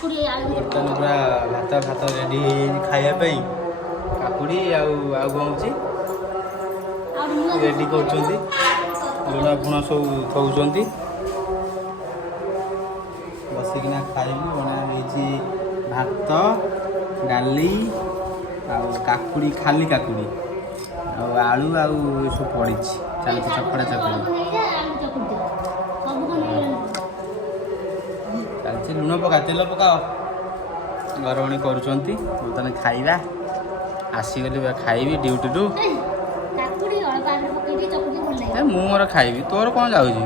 ବର୍ତ୍ତମାନ ପୁରା ଭାତ ରେଡ଼ି ଖାଇବା ପାଇଁ କାକୁଡ଼ି ଆଉ କ'ଣ ହେଉଛି ରେଡ଼ି କରୁଛନ୍ତି ଲୁଣ ଫୁଣ ସବୁ ଥଉଛନ୍ତି ବସିକିନା ଖାଇବୁ। ବନା ହେଇଛି ଭାତ ଡାଲି ଆଉ କାକୁଡ଼ି ଖାଲି କାକୁଡ଼ି ଆଉ ଆଳୁ ଆଉ ସବୁ ପଡ଼ିଛି ଚାଲିଛି ଚକଡ଼ା ଚକଡ଼ି ଚାଲିଛି। ଲୁଣ ପକା ତେଲ ପକାଅ ଗରମଣି କରୁଛନ୍ତି। ବର୍ତ୍ତମାନ ଖାଇବା ଆସିଗଲି ଖାଇବି ଡ୍ୟୁଟିରୁ। ମୁଁ ମୋର ଖାଇବି ତୋର କ'ଣ ଯାଉଛି?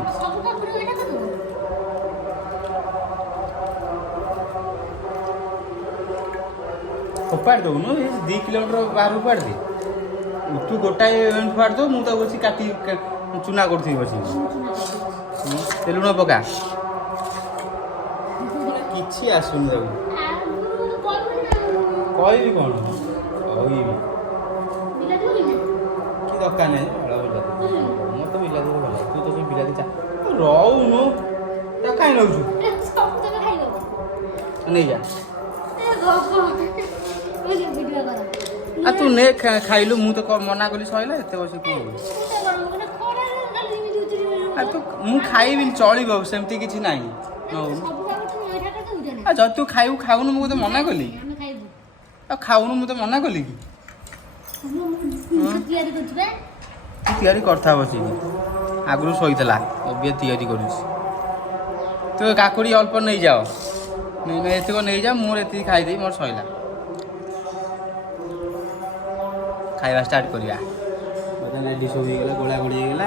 ଫୋପାଡ଼ି ଦେବୁନୁ 2 କିଲୋମିଟର ବାହାରକୁ ଫୋପାଡ଼ି ଦେ। ତୁ ଗୋଟାଏ ଫୋପାଡ଼ି ଦେବୁ ମୁଁ ତାକୁ ବସି କାଟି ଚୁନା କରୁଥିବି ବସିକି। ଲୁଣ ପକା କିଛି ଆସୁନି ତାକୁ କହିବି କ'ଣ କହିବି କି ଦରକାର ନାହିଁ। ମୋତେ ବିଲାତି ଭଲ ତୁ ତ ସେ ବିଲାତି ରହୁନୁ ତା କାହିଁ ନେଉଛୁ ନେଇଯା ତୁ ନେ ଖାଇଲୁ ମୁଁ ତ ମନା କଲି ସଇଲା ଏତେ ବସି କ'ଣ ତୁ ମୁଁ ଖାଇବିନି ଚଳିବ ସେମିତି କିଛି ନାହିଁ। ଯଦି ତୁ ଖାଇବୁ ଖାଉନୁ ମୁଁ ତ ମନା କଲି ଆଉ ଖାଉନୁ ମୁଁ ତ ମନା କଲି କି ତିଆରି କରିଥା ବସିକି ଆଗରୁ ଶୋଇଥିଲା ଏବେ ତିଆରି କରୁଛି। ତୁ କାକୁଡ଼ି ଅଳ୍ପ ନେଇଯାଅ ଏତିକ ନେଇଯା ମୋର ଏତିକି ଖାଇଦେବି ମୋର ସଇଲା। ଖାଇବା ଷ୍ଟାର୍ଟ କରିବା। ବର୍ତ୍ତମାନ ରେଡ଼ି ସବୁ ହେଇଗଲା ଗୋଳା ଗୋଳି ହେଇଗଲା।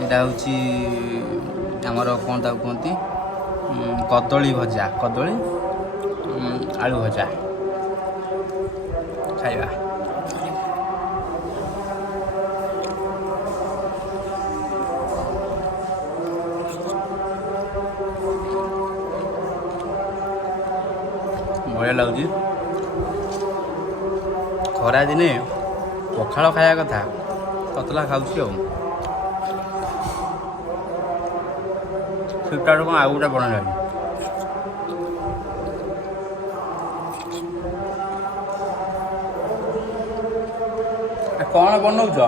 ଏଇଟା ହେଉଛି ଆମର କ'ଣ ତାକୁ କୁହନ୍ତି କଦଳୀ ଭଜା କଦଳୀ ଆଳୁ ଭଜା ଖାଇବା। ବଢ଼ିଆ ଲାଗୁଛି। ଖରା ଦିନେ ପଖାଳ ଖାଇବା କଥା ତତଲା ଖାଉଛି ଆଉ ସେଟାରୁ କ'ଣ ଆଉ ଗୋଟେ ବନେଇଲାଣି। କ'ଣ ବନଉଛ?